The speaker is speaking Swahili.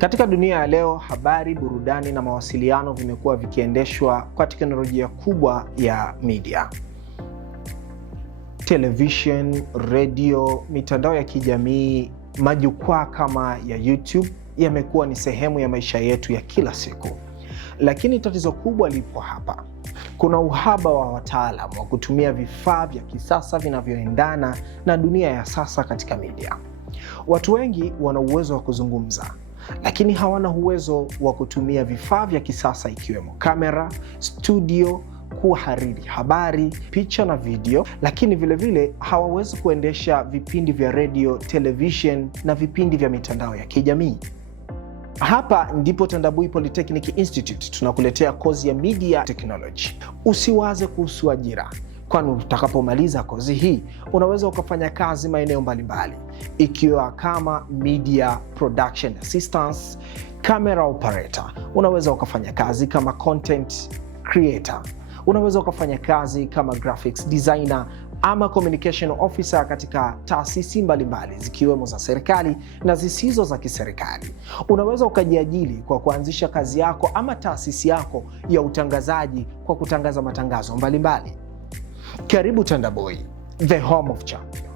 Katika dunia ya leo, habari, burudani na mawasiliano vimekuwa vikiendeshwa kwa teknolojia kubwa ya media. Television, radio, mitandao ya kijamii, majukwaa kama ya YouTube yamekuwa ni sehemu ya maisha yetu ya kila siku. Lakini tatizo kubwa lipo hapa. Kuna uhaba wa wataalamu wa kutumia vifaa vya kisasa vinavyoendana na dunia ya sasa katika media. Watu wengi wana uwezo wa kuzungumza, lakini hawana uwezo wa kutumia vifaa vya kisasa ikiwemo kamera, studio, kuhariri habari, picha na video, lakini vilevile hawawezi kuendesha vipindi vya radio, television na vipindi vya mitandao ya kijamii. Hapa ndipo Tandabui Polytechnic Institute tunakuletea kozi ya Media Technology. Usiwaze kuhusu ajira, kwani utakapomaliza kozi hii unaweza ukafanya kazi maeneo mbalimbali, ikiwa kama media production assistance, camera operator, unaweza ukafanya kazi kama content creator, unaweza ukafanya kazi kama graphics designer ama communication officer katika taasisi mbalimbali zikiwemo za serikali na zisizo za kiserikali. Unaweza ukajiajiri kwa kuanzisha kazi yako ama taasisi yako ya utangazaji kwa kutangaza matangazo mbalimbali. Karibu Tandabui, the home of champions.